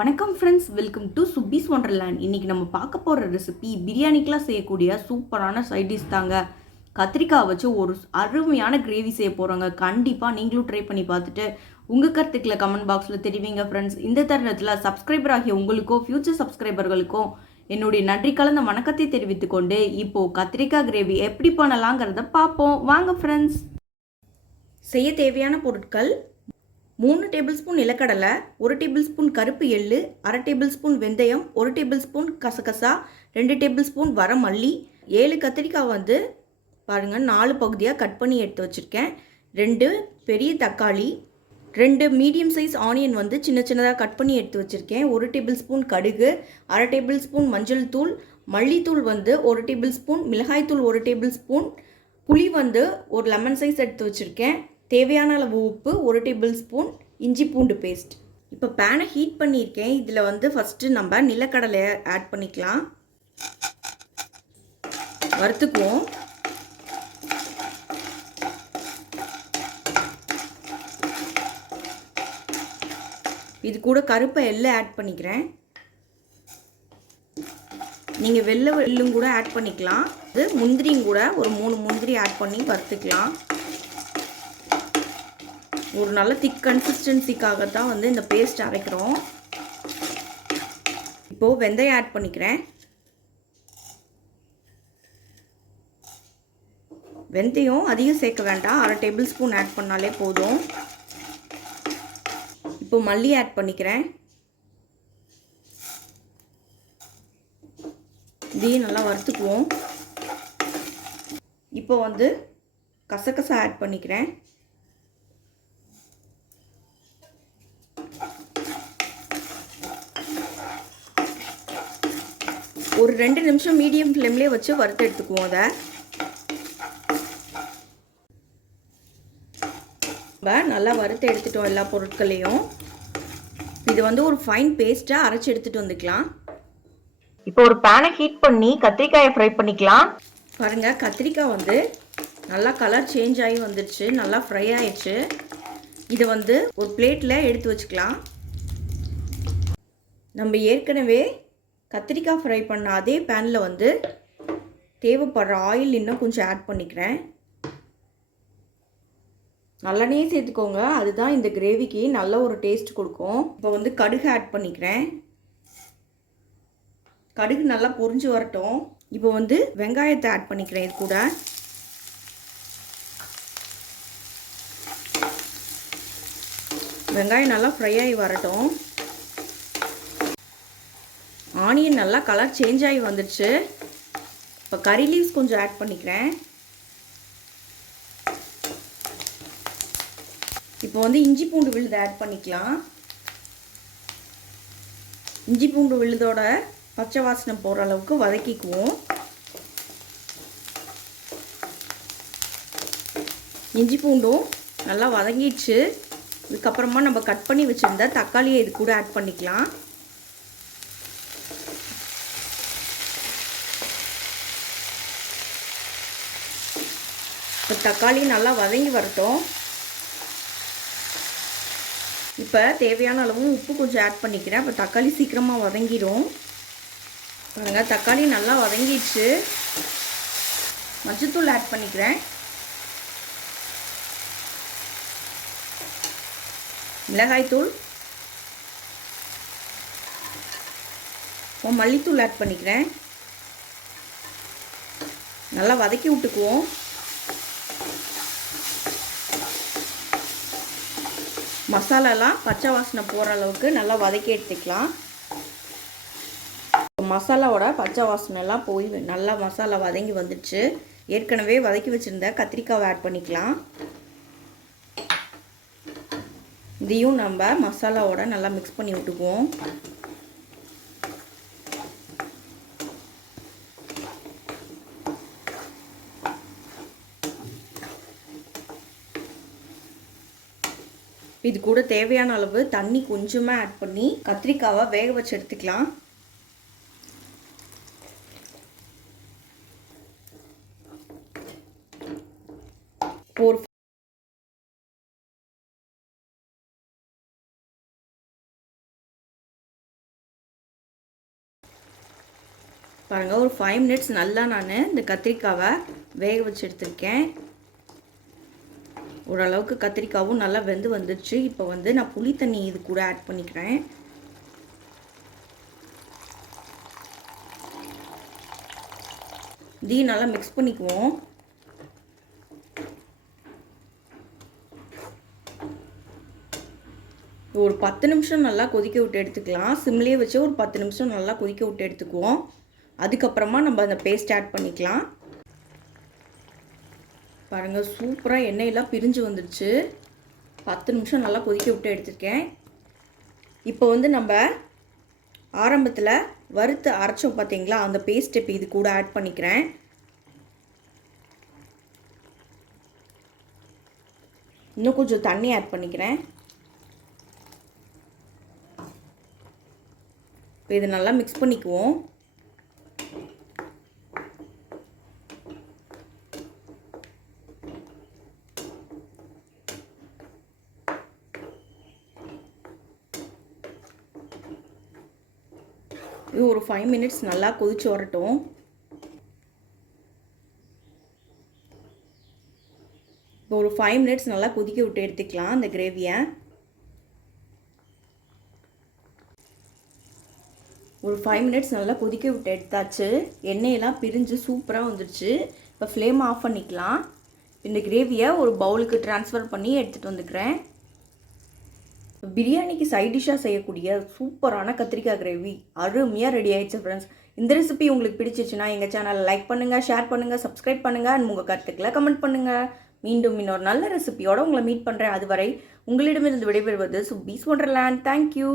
வணக்கம் friends, welcome to சுப்பீஸ் wonderland. இன்றைக்கி நம்ம பார்க்க போகிற ரெசிபி பிரியாணிக்கெலாம் செய்யக்கூடிய சூப்பரான சைட் டிஷ் தாங்க. கத்திரிக்காய் வச்சு ஒரு அருமையான கிரேவி செய்ய போகிறோங்க. கண்டிப்பாக நீங்களும் ட்ரை பண்ணி பார்த்துட்டு உங்கள் கருத்துக்களை கமெண்ட் பாக்ஸில் தெரிவிங்க ஃப்ரெண்ட்ஸ். இந்த தருணத்தில் சப்ஸ்கிரைபர் ஆகிய உங்களுக்கோ ஃப்யூச்சர் சப்ஸ்கிரைபர்களுக்கும் என்னுடைய நன்றி கலந்த வணக்கத்தை தெரிவித்துக்கொண்டு இப்போது கத்திரிக்காய் கிரேவி எப்படி பண்ணலாங்கிறத பார்ப்போம் வாங்க ஃப்ரெண்ட்ஸ். செய்ய தேவையான பொருட்கள்: 3 டேபிள் ஸ்பூன் நிலக்கடலை, 1 டேபிள் ஸ்பூன் கருப்பு எள்ளு, 1/2 டேபிள் ஸ்பூன் வெந்தயம், 1 டேபிள் ஸ்பூன் கசகசா, 2 டேபிள் ஸ்பூன் வரமல்லி, 7 கத்திரிக்காய் பாருங்கள் 4 பகுதியாக கட் பண்ணி எடுத்து வச்சுருக்கேன், 2 பெரிய தக்காளி, 2 மீடியம் சைஸ் ஆனியன் சின்ன சின்னதாக கட் பண்ணி எடுத்து வச்சுருக்கேன், 1 டேபிள் ஸ்பூன் கடுகு, 1/2 டேபிள் ஸ்பூன் மஞ்சள் தூள், மல்லித்தூள் 1 டேபிள் ஸ்பூன், மிளகாய்த்தூள் 1 டேபிள் ஸ்பூன், புளி ஒரு லெமன் சைஸ் எடுத்து வச்சுருக்கேன், தேவையான அளவு உப்பு 1 டேபிள் ஸ்பூன், இஞ்சி பூண்டு பேஸ்ட். இப்போ பேனை ஹீட் பண்ணியிருக்கேன். இதில் ஃபஸ்ட்டு நம்ம நிலக்கடலையை ஆட் பண்ணிக்கலாம், வறுத்துக்குவோம். இது கூட கருப்பை எள்ளை ஆட் பண்ணிக்கிறேன். நீங்கள் வெள்ளை எள்ளும் கூட ஆட் பண்ணிக்கலாம். இது முந்திரியும் கூட ஒரு 3 முந்திரி ஆட் பண்ணி வறுத்துக்கலாம். ஒரு நல்ல திக் கன்சிஸ்டன்சிக்காக தான் இந்த பேஸ்ட் அரைக்கிறோம். இப்போது வெந்தயம் ஆட் பண்ணிக்கிறேன். வெந்தயம் அதிகம் சேர்க்க வேண்டாம், 1/2 டேபிள் ஸ்பூன் ஆட் பண்ணாலே போதும். இப்போ மல்லி ஆட் பண்ணிக்கிறேன். இதையும் நல்லா வறுத்துக்குவோம். இப்போ கசகசா ஆட் பண்ணிக்கிறேன். ஒரு 2 நிமிஷம் மீடியம் ஃப்ளேம்லேயே வச்சு வறுத்து எடுத்துக்குவோம். அதை நல்லா வறுத்து எடுத்துட்டோம் எல்லா பொருட்களையும். இது ஒரு ஃபைன் பேஸ்ட்டாக அரைச்சி எடுத்துகிட்டு வந்துக்கலாம். இப்போ ஒரு பேனை ஹீட் பண்ணி கத்திரிக்காயை ஃப்ரை பண்ணிக்கலாம். பாருங்கள், கத்திரிக்காய் நல்லா கலர் சேஞ்ச் ஆகி வந்துடுச்சு, நல்லா ஃப்ரை ஆயிடுச்சு. இதை ஒரு பிளேட்டில் எடுத்து வச்சுக்கலாம். நம்ம ஏற்கனவே கத்திரிக்காய் ஃப்ரை பண்ண அதே பேனில் தேவைப்படுற ஆயில் இன்னும் கொஞ்சம் ஆட் பண்ணிக்கிறேன். நல்லெண்ணெயே சேர்த்துக்கோங்க, அதுதான் இந்த கிரேவிக்கு நல்ல ஒரு டேஸ்ட் கொடுக்கும். இப்போ கடுகு ஆட் பண்ணிக்கிறேன். கடுகு நல்லா பொரிஞ்சு வரட்டும். இப்போ வெங்காயத்தை ஆட் பண்ணிக்கிறேன். இது கூட வெங்காயம் நல்லா ஃப்ரை ஆகி வரட்டும். ஆனியன் நல்லா கலர் சேஞ்ச் ஆகி வந்துடுச்சு. இப்போ கறி லீவ்ஸ் கொஞ்சம் ஆட் பண்ணிக்கிறேன். இப்போ இஞ்சி பூண்டு விழுது ஆட் பண்ணிக்கலாம். இஞ்சி பூண்டு விழுதோட பச்சை வாசனை போகிற அளவுக்கு வதக்கிக்குவோம். இஞ்சி பூண்டும் நல்லா வதங்கிடுச்சு. இதுக்கப்புறமா நம்ம கட் பண்ணி வச்சுருந்த தக்காளியை இது கூட ஆட் பண்ணிக்கலாம். இப்போ தக்காளி நல்லா வதங்கி வரட்டும். இப்போ தேவையான அளவு உப்பு கொஞ்சம் ஆட் பண்ணிக்கிறேன். இப்போ தக்காளி சீக்கிரமாக வதங்கிடும். பாருங்கள், தக்காளி நல்லா வதங்கிடுச்சு. மஞ்சத்தூள் ஆட் பண்ணிக்கிறேன். மிளகாய்த்தூள், மல்லித்தூள் ஆட் பண்ணிக்கிறேன். நல்லா வதக்கி விட்டுக்குவோம். மசாலாலாம் பச்சை வாசனை போகிற அளவுக்கு நல்லா வதக்கி எடுத்துக்கலாம். மசாலாவோட பச்சை வாசனைலாம் போய் நல்லா மசாலா வதங்கி வந்துடுச்சு. ஏற்கனவே வதக்கி வச்சுருந்த கத்திரிக்காவை ஆட் பண்ணிக்கலாம். இதையும் நம்ம மசாலாவோட நல்லா மிக்ஸ் பண்ணி விட்டுக்குவோம். இது கூட தேவையான அளவு தண்ணி கொஞ்சமாக ஆட் பண்ணி கத்திரிக்காவை வேக வச்சு எடுத்துக்கலாம். ஒரு பாருங்கள், ஒரு 5 மினிட்ஸ் நல்லா நான் இந்த கத்திரிக்காவை வேக வச்சு எடுத்திருக்கேன். ஓரளவுக்கு கத்திரிக்காவும் நல்லா வெந்து வந்துடுச்சு. இப்போ வந்து நான் புளி தண்ணி இது கூட ஆட் பண்ணிக்கிறேன். இதையும் நல்லா மிக்ஸ் பண்ணிக்குவோம். ஒரு 10 நிமிஷம் நல்லா கொதிக்க விட்டு எடுத்துக்கலாம். சிம்லேயே வச்சு ஒரு 10 நிமிஷம் நல்லா கொதிக்க விட்டு எடுத்துக்குவோம். அதுக்கப்புறமா நம்ம அந்த பேஸ்ட் ஆட் பண்ணிக்கலாம். பாருங்கள், சூப்பராக எண்ணெயெல்லாம் பிரிஞ்சு வந்துடுச்சு. 10 நிமிஷம் நல்லா கொதிக்க விட்டு எடுத்துருக்கேன். இப்போ வந்து நம்ம ஆரம்பத்தில் வறுத்து அரைச்சோம் பார்த்தீங்களா, அந்த பேஸ்ட் இப்போ இது கூட ஆட் பண்ணிக்கிறேன். இன்னும் கொஞ்சம் தண்ணி ஆட் பண்ணிக்கிறேன். இப்போ இது நல்லா மிக்ஸ் பண்ணிக்குவோம். இது ஒரு 5 மினிட்ஸ் நல்லா கொதிச்சு வரட்டும். இப்போ ஒரு 5 மினிட்ஸ் நல்லா கொதிக்க விட்டு எடுத்துக்கலாம் அந்த கிரேவியை. ஒரு 5 மினிட்ஸ் நல்லா கொதிக்க விட்டு எடுத்தாச்சு. எண்ணெயெல்லாம் பிரிஞ்சு சூப்பராக வந்துடுச்சு. இப்போ ஃப்ளேம் ஆஃப் பண்ணிக்கலாம். இந்த கிரேவியை ஒரு பவுலுக்கு ட்ரான்ஸ்ஃபர் பண்ணி எடுத்துகிட்டு வந்துக்கிறேன். பிரியாணிக்கு சைட் டிஷ்ஷாக செய்யக்கூடிய சூப்பரான கத்திரிக்காய் கிரேவி அருமையாக ரெடி ஆகிடுச்சு ஃப்ரெண்ட்ஸ். இந்த ரெசிபி உங்களுக்கு பிடிச்சிச்சுன்னா எங்கள் சேனலை லைக் பண்ணுங்கள், ஷேர் பண்ணுங்கள், சப்ஸ்கிரைப் பண்ணுங்கள் அண்ட் உங்கள் கருத்துக்களை கமெண்ட் பண்ணுங்கள். மீண்டும் இன்னொரு நல்ல ரெசிபியோடு உங்களை மீட் பண்ணுறேன். அதுவரை உங்களிடமிருந்து விடைபெறுவது சுப்பீஸ் ஒண்டர்லேண்ட். தேங்க்யூ.